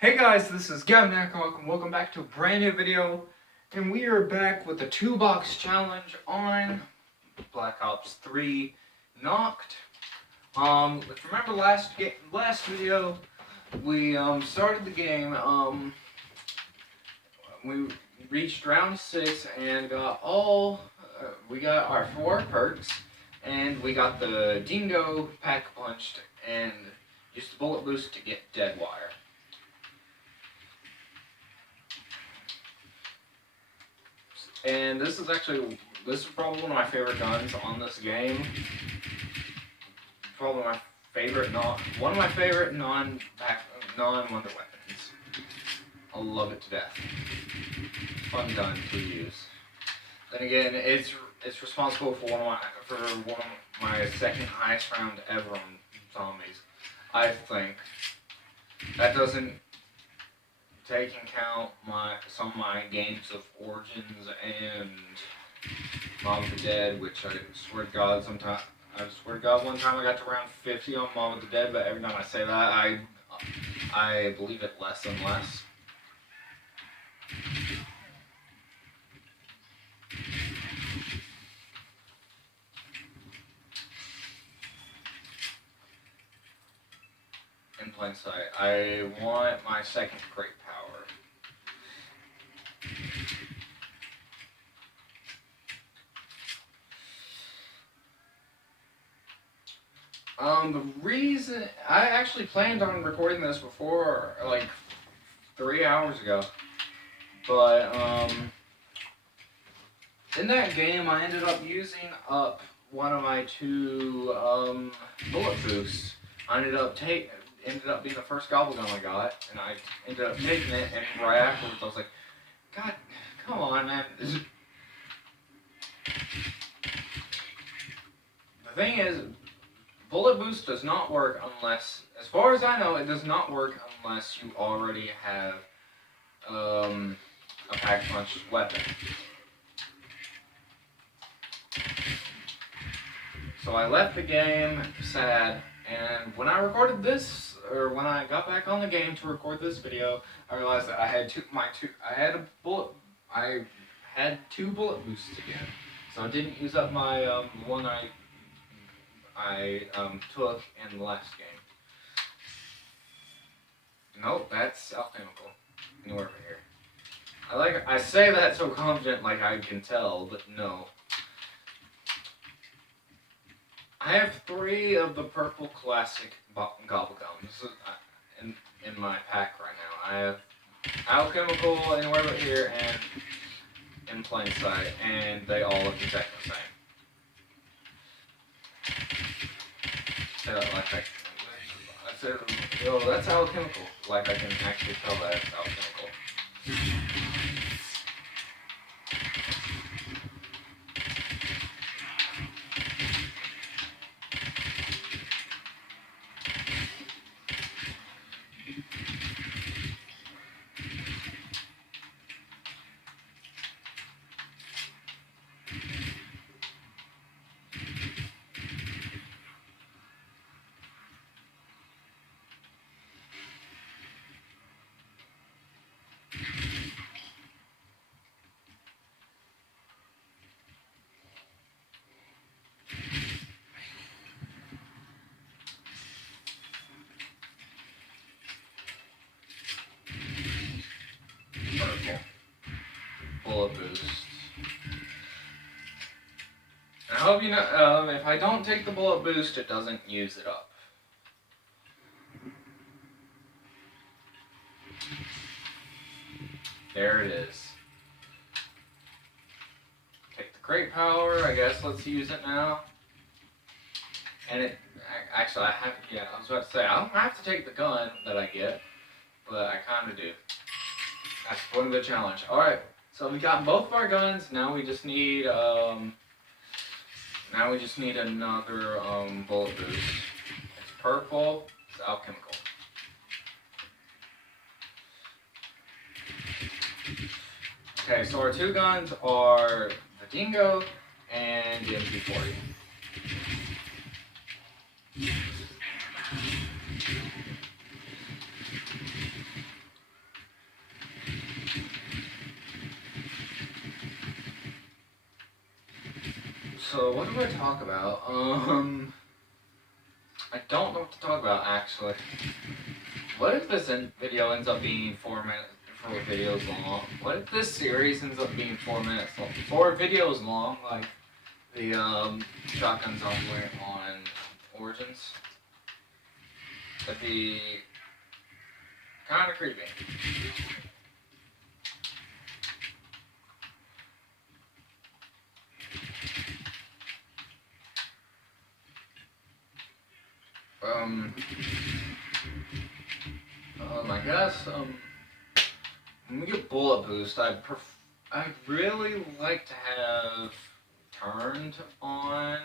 Hey guys, this is Gavin and welcome back to a brand new video. And we are back with the 2-box challenge on Black Ops 3 Nacht. If you remember last video, we started the game. We reached round 6 and got we got our 4 perks, and we got the Dingo pack punched and used the bullet boost to get dead wire. And this is probably one of my favorite guns on this game. Probably my favorite one of my favorite non-wonder weapons. I love it to death. Fun gun to use. Then again, it's responsible for one of my second highest round ever on zombies. I think that doesn't take into account some of my games of Origins and Mom of the Dead, which I swear to God one time I got to round 50 on Mom of the Dead, but every time I say that, I believe it less and less. In plain sight, I want my second great power. The reason I actually planned on recording this before, like 3 hours ago, but in that game I ended up using up one of my 2 bullet boosts. I ended up being the first gobble gun I got, and I ended up taking it, and right afterwards I was like, God, come on, man. The thing is, bullet boost does not work unless, as far as I know, it does not work unless you already have a pack punch weapon. So I left the game sad, and when I recorded this, or when I got back on the game to record this video, I realized that I had two bullet boosts again. So I didn't use up my one I took in the last game. Nope, that's alchemical. Anywhere over here. I say that so confident, like I can tell, but no. I have 3 of the purple classic gobblegums in my pack right now. I have alchemical anywhere but here and in plain sight, and they all look exactly the same. I said, yo, that's alchemical. Like I can actually tell that it's alchemical. Purple. Bullet boost. I hope you know, if I don't take the bullet boost, it doesn't use it up. There it is. Take the great power, I guess let's use it now. And actually I was about to say, I don't have to take the gun that I get, but I kinda do. That's the point of the challenge. Alright, so we got both of our guns, now we just need another bullet boost. It's purple, it's alchemical. Okay, so our 2 guns are the Dingo and the MP40. So what do I talk about? I don't know what to talk about actually. What if this video ends up being 4 videos long? What if this series ends up being 4 minutes long? 4 videos long, like the shotguns on Origins? That'd be kind of creepy. I guess, when we get bullet boost, I'd really like to have turned on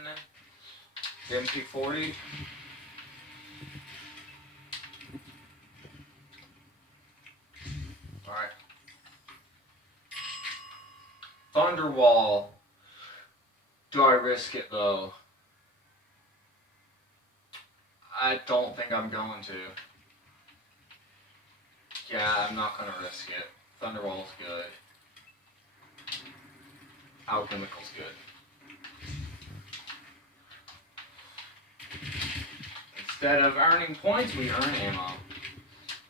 the MP40. Alright. Thunderwall. Do I risk it though? I don't think I'm going to. Yeah, I'm not gonna risk it. Thunderwall's good. Alchemical's good. Instead of earning points, we earn ammo.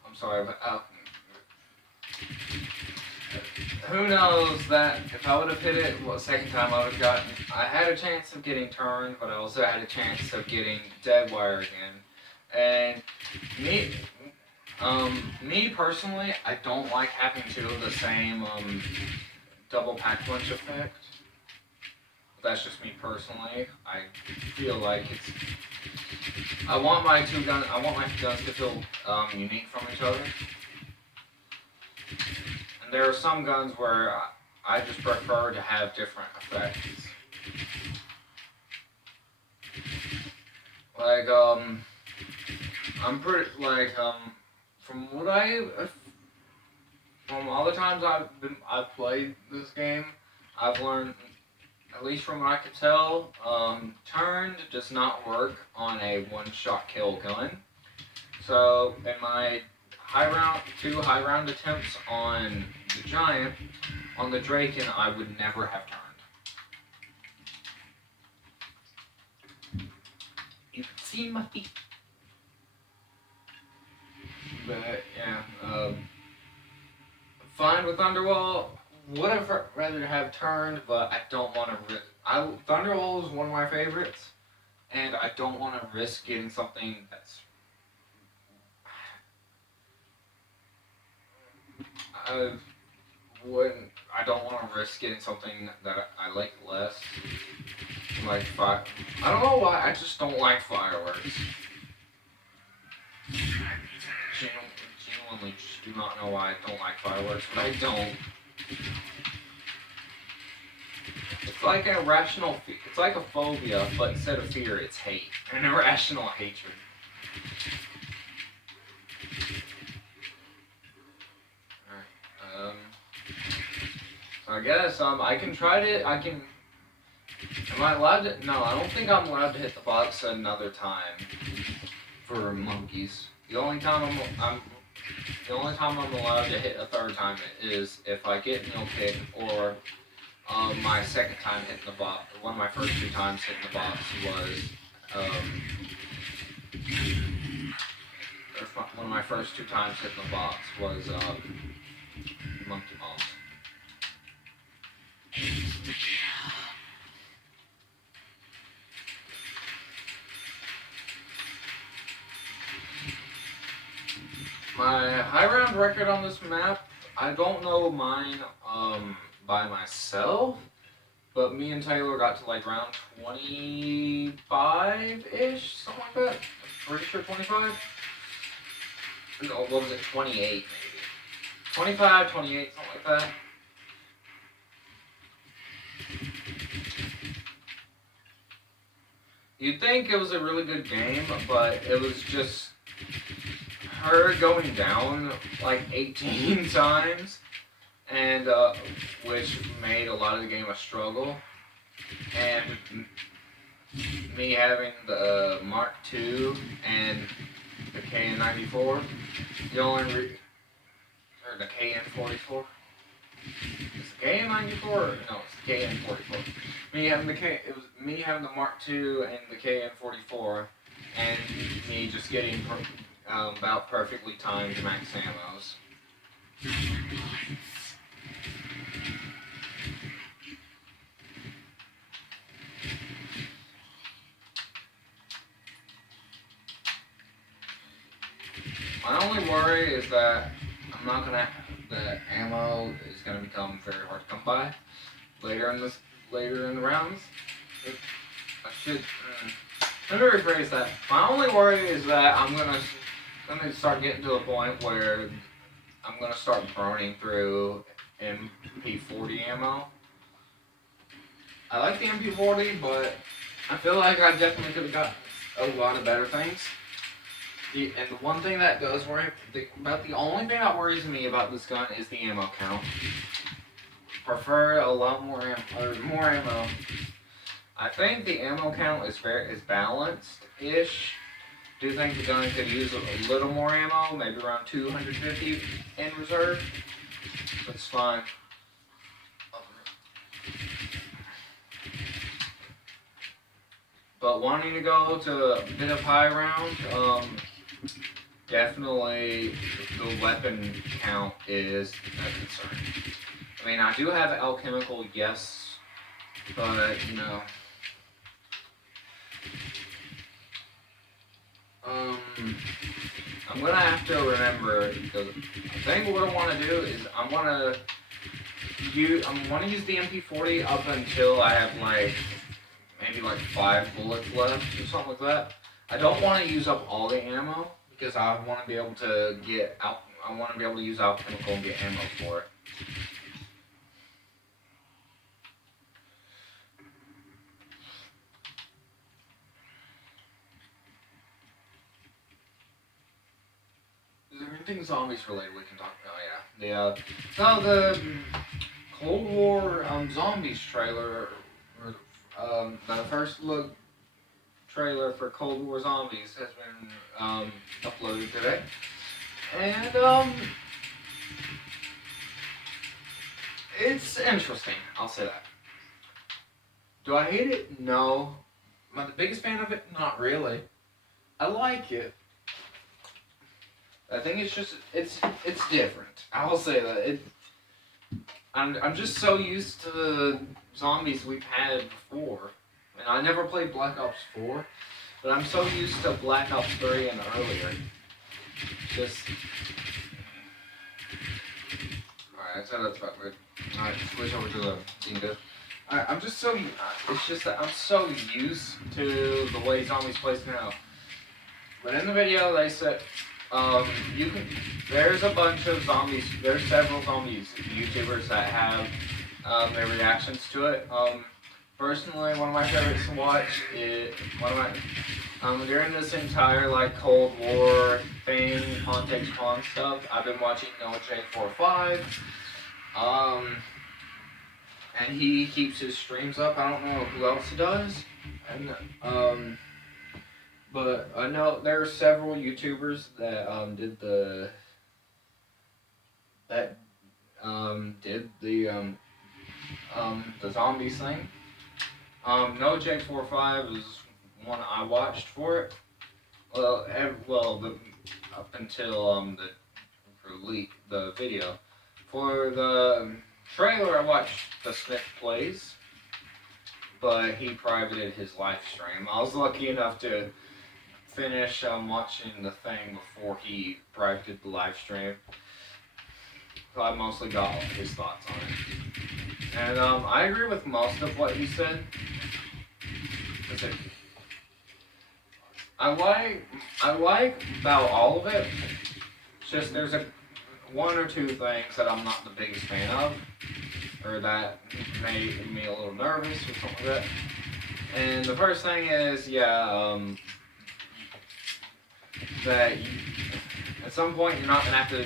I'm sorry, but who knows that if I would have hit it, second time I would have gotten. I had a chance of getting turned, but I also had a chance of getting dead wire again. And me personally, I don't like having 2 of the same double pack punch effect. That's just me personally. I feel like it's. I want my two guns to feel unique from each other. And there are some guns where I just prefer to have different effects. Like I'm pretty from all the times I've played this game, I've learned, at least from what I could tell, turned does not work on a one-shot kill gun. So in my two high round attempts on the Giant, on the Draken, I would never have turned. You can see my feet. But yeah, fine with Thunderwall. Would have rather have turned, but I don't want to risk. Thunderwall is one of my favorites, and I don't want to risk getting something that's. I don't want to risk getting something that I like less. Like fire. I don't know why. I just don't like fireworks. Genuinely just do not know why I don't like fireworks, but I don't. It's like an irrational. It's like a phobia, but instead of fear, it's hate. An irrational hatred. Alright. So I guess I can try to. Am I allowed to? No, I don't think I'm allowed to hit the box another time for monkeys. The only time I'm allowed to hit a third time is if I get meal kick or my second time hitting the box. One of my first 2 times hitting the box was one of my first 2 times hitting the box was monkey bombs. My high round record on this map, I don't know mine by myself, but me and Taylor got to like round 25-ish, something like that. I'm pretty sure 25. No, what was it? 28 maybe. 25, 28, something like that. You'd think it was a really good game, but it was just her going down like 18 times, and which made a lot of the game a struggle. And me having the Mark II and the KN94, or the KN44. It's the KN-94, no, it's KN-44. It was me having the Mark II and the KN-44, and me just getting about perfectly timed max ammos. My only worry is that the ammo is gonna become very hard to come by later in the rounds. Let me rephrase that. My only worry is that I'm gonna start getting to a point where I'm gonna start burning through MP40 ammo. I like the MP40, but I feel like I definitely could have got a lot of better things. And the one thing that does worry, about the only thing that worries me about this gun is the ammo count. Prefer a lot more ammo. I think the ammo count is balanced-ish. Do think the gun could use a little more ammo, maybe around 250 in reserve. That's fine. But wanting to go to a bit of high round, definitely the weapon count is a concern. I mean, I do have alchemical, yes, but you know, I'm gonna have to remember, because I think what I want to do is I want to use the MP40 up until I have maybe 5 bullets left or something like that. I don't want to use up all the ammo because I want to be able to use alchemical and get ammo for it. Is there anything zombies related we can talk about? Yeah. The Cold War Zombies trailer, the first look trailer for Cold War Zombies has been uploaded today. And it's interesting, I'll say that. Do I hate it? No. Am I the biggest fan of it? Not really. I like it. I think it's just it's different. I'll say that. I'm just so used to the zombies we've had before. And I never played Black Ops 4, but I'm so used to Black Ops 3 and earlier. Alright, so that's about good. Alright, switch over to the Dingo. Alright, it's just that I'm so used to the way zombies plays now. But in the video they said, there's a bunch of zombies, there's several zombies YouTubers that have their reactions to it. Personally, one of my favorites to watch is during this entire Cold War thing, Context Con stuff, I've been watching NoJ45. And he keeps his streams up. I don't know who else does. And but I know there are several YouTubers that did the zombies thing. NoJ45 is one I watched for it. Up until the video. For the trailer, I watched the Smith Plays, but he privated his live stream. I was lucky enough to finish watching the thing before he privated the live stream. So I mostly got his thoughts on it. And I agree with most of what he said. I like about all of it. It's just there's one or two things that I'm not the biggest fan of, or that made me a little nervous or something like that. And the first thing is, that at some point you're not gonna have to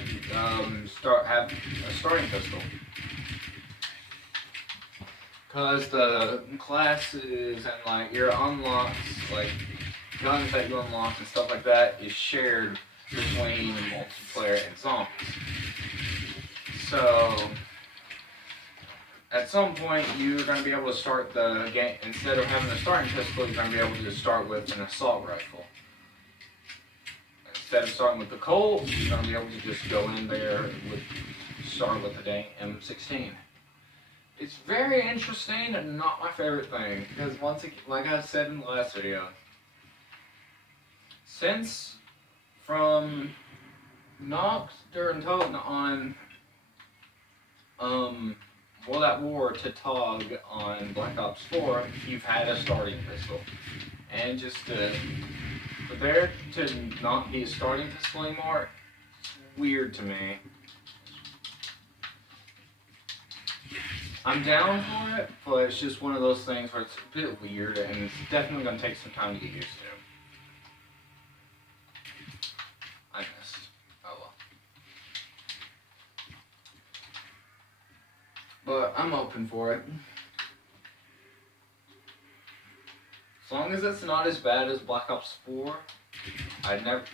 have a starting pistol, because the classes and your unlocks, guns that you unlock and stuff like that, is shared between multiplayer and zombies. So at some point you're going to be able to start the game, instead of having a starting pistol, you're going to be able to just start with an assault rifle. Instead of starting with the Colt, you're going to be able to just go in there with, start with the dang M16. It's very interesting and not my favorite thing, because once again, like I said in the last video, since from Nacht during Toten on World at War to TOG on Black Ops 4, you've had a starting pistol. And just for there to not be a starting pistol anymore, it's weird to me. I'm down for it, but it's just one of those things where it's a bit weird and it's definitely going to take some time to get used to. I missed. Oh well. But I'm open for it. As long as it's not as bad as Black Ops 4, I've never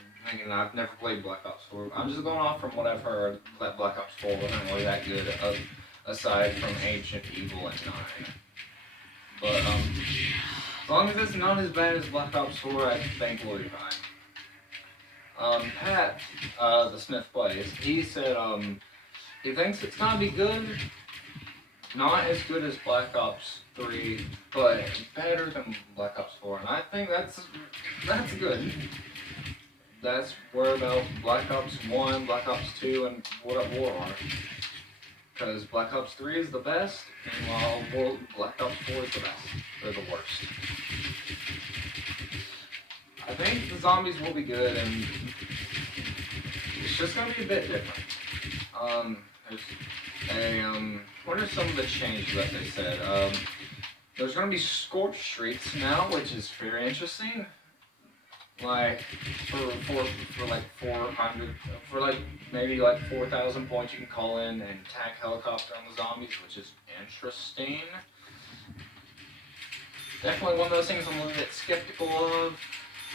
played Black Ops 4. I'm just going off from what I've heard that Black Ops 4 wasn't really that good, aside from Ancient Evil and 9. But as long as it's not as bad as Black Ops 4, I think we'll be fine. Pat, the Smith Plays, he said he thinks it's gonna be good. Not as good as Black Ops 3, but better than Black Ops 4, and I think that's good. That's where about Black Ops 1, Black Ops 2, and World at War are. Because Black Ops 3 is the best, and while Black Ops 4 is the best. They're the worst. I think the zombies will be good, and it's just going to be a bit different. What are some of the changes that they said? There's going to be scorched streaks now, which is very interesting. Like for like 400, for like maybe like 4,000 points, you can call in and attack helicopter on the zombies, which is interesting. Definitely one of those things I'm a little bit skeptical of,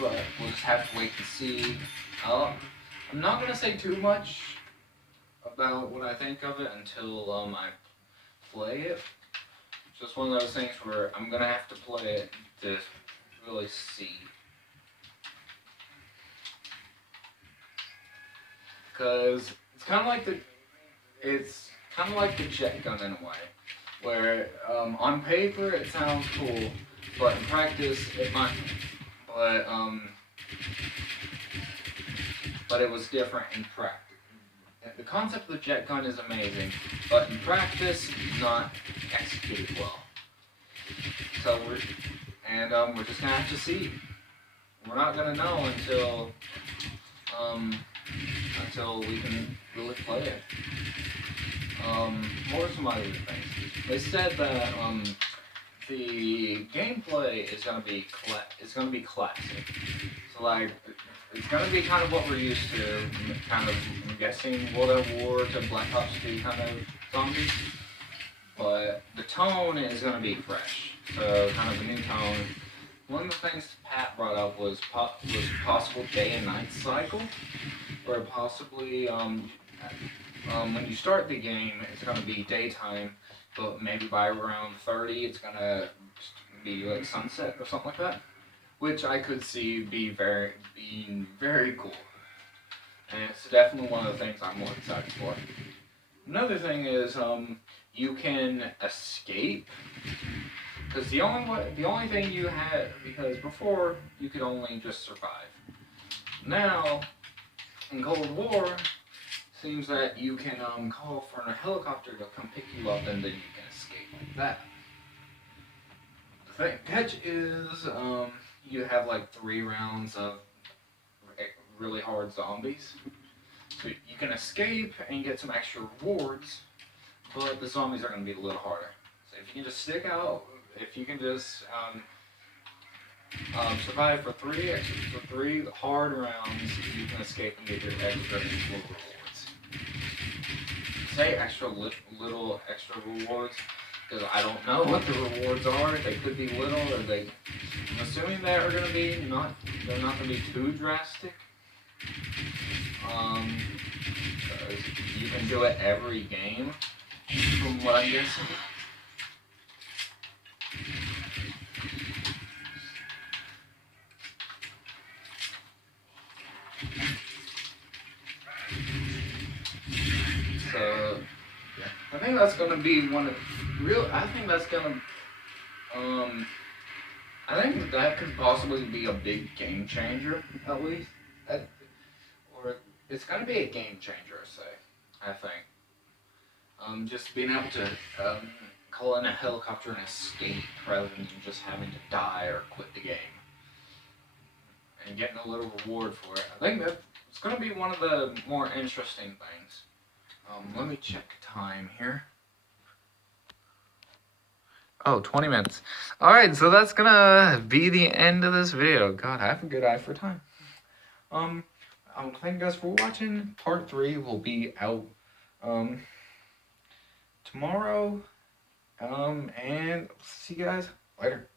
but we'll just have to wait and see. I'm not gonna say too much about what I think of it until I play it. It's just one of those things where I'm gonna have to play it to really see. Because it's kind of like the jet gun in a way, where on paper it sounds cool, but in practice it might. But it was different in practice. The concept of the jet gun is amazing, but in practice, not executed well. So we're just gonna have to see. We're not gonna know until we can really play it. What are some other things? They said that the gameplay is gonna be classic. So like, it's gonna be kind of what we're used to, kind of, I'm guessing, World at War to Black Ops 2 kind of zombies. But the tone is gonna be fresh, so kind of a new tone. One of the things Pat brought up was possible day and night cycle, where possibly when you start the game, it's going to be daytime, but maybe by around 30, it's going to be like sunset or something like that, which I could see being very cool. And it's definitely one of the things I'm more excited for. Another thing is you can escape. Because the only thing you had, because before you could only just survive. Now, in Cold War, seems that you can call for a helicopter to come pick you up and then you can escape like that. The catch is you have like 3 rounds of really hard zombies. So you can escape and get some extra rewards, but the zombies are going to be a little harder. So if you can just stick out, if you can just survive for 3 hard rounds, you can escape and get your extra little rewards. Say little extra rewards, because I don't know what the rewards are. They could be little, or I'm assuming they're not gonna be too drastic. Because you can do it every game, from what I'm guessing. I think that's gonna be one of I think that's gonna I think that could possibly be a big game changer, at least. Or it's gonna be a game changer, I think. Just being able to call in a helicopter and escape rather than just having to die or quit the game. And getting a little reward for it. I think that it's gonna be one of the more interesting things. Let me check time here. Oh, 20 minutes. Alright, so that's gonna be the end of this video. God, I have a good eye for time. Thank you guys for watching. Part 3 will be out tomorrow. And see you guys later.